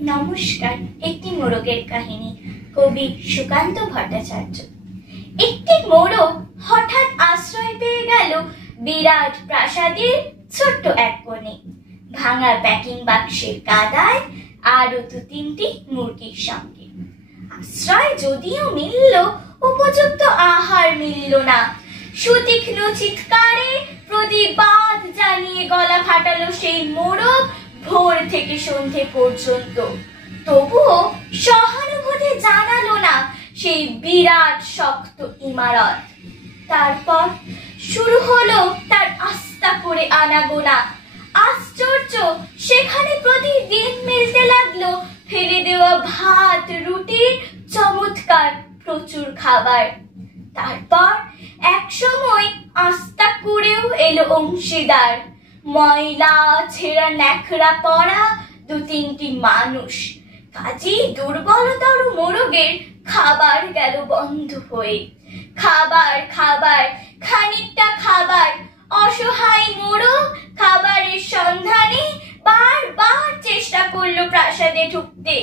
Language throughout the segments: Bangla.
নমস্কার। একটি মোরগের কাহিনী, কবি সুকান্ত ভট্টাচার্য। একটি মোরগ হঠাৎ আশ্রয় পেয়ে গেল বিরাট প্রাসাদের ছোট্ট এক কোণে, ভাঙা প্যাকিং বাক্সের কাদায় আরো দু তিনটি মুরগির সঙ্গে। আশ্রয় যদিও মিলল, উপযুক্ত আহার মিলল না। সুতীক্ষ্ণ চিৎকারে প্রতিবাদ জানিয়ে গলা ফাটালো সেই মোরগ ভোর থেকে সন্ধে পর্যন্ত। তবুও সহানুভূতি জানালো না সেই বিরাট শক্ত ইমারত। তারপর শুরু হলো তার আস্তা করে আনাগোনা। আশ্চর্য, সেখানে প্রতিদিন মিলতে লাগলো ফেলে দেওয়া ভাত, রুটির চমৎকার প্রচুর খাবার। তারপর এক সময় আস্তা করেও এলো অংশীদার, ময়লা ছেঁড়া ন্যাকড়া পড়া দু তিনটি মানুষ। কাজী দুর্বলতর মোরগের খাবার গেল বন্ধ হয়ে। খাবার খাবার, খানিকটা খাবার। অসহায় মোরগ খাবারের সন্ধানে বারবার চেষ্টা করলো প্রাসাদে ঢুকতে।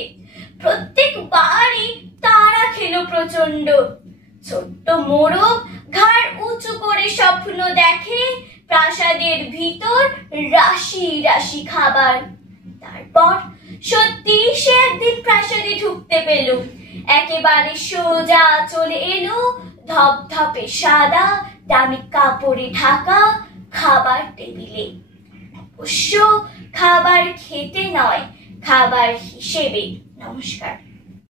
প্রত্যেকবারই তাড়া খেলো প্রচন্ড। ছোট্ট মোরগ ঘাড় উঁচু করে স্বপ্ন দেখে প্রাসাদের ভিতর রাশি রাশি খাবার। তারপর সত্যি সে একদিন প্রাসাদে ঢুকতে পেল। একেবারে সোজা চলে এলো ধপধপে সাদা দামি কাপড়ে ঢাকা খাবার টেবিলে। অবশ্য খাবার খেতে নয়, খাবার হিসেবে। নমস্কার।